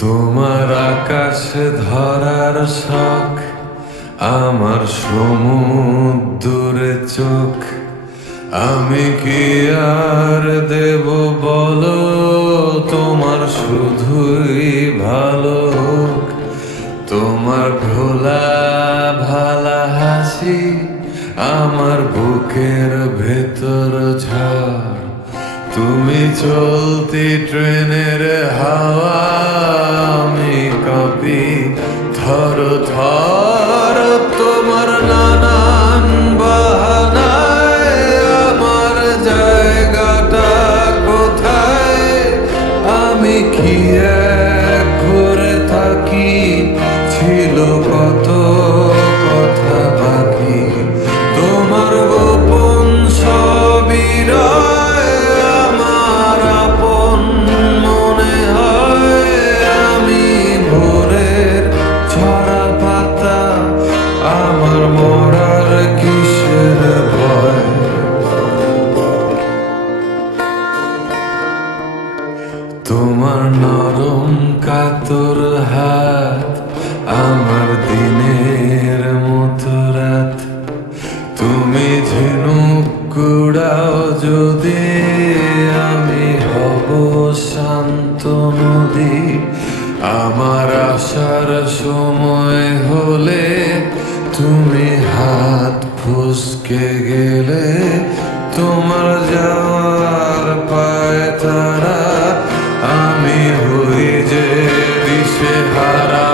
তোমার আকাশ ধরার শখ, আমার সমুদ্রে চোখ। আমি কি আর দেব বলো, তোমার শুধুই ভালো হোক। তোমার ভোলা ভালা হাসি আমার বুকের ভেতর ঝড়। তুমি চলতি ট্রেনের হাওয়া, আমি কাঁপি থর থর। তোমার নানান বাহানায় আমার জায়গাটা কোথায়? আমি কি এক ঘুরে থাকি, ছিল কত কথা বাকি। তোমার গোপন সবই রয় আমার আপন মনে হয়। আমি ভোরের ছড়া পাতা, আমার মরার কিসের ভয়? তোমার নরম কাতর হাত আমার দিনের মতো রাত। তুমি ঝিনুক কুড়াও যদি, আমি হব শান্ত নদী। আমার আসার সময় হলে তুমি হাত ফসকে গেলে। তোমার যাওয়ার পায় তারা, আমি হই যে দিশেহারা।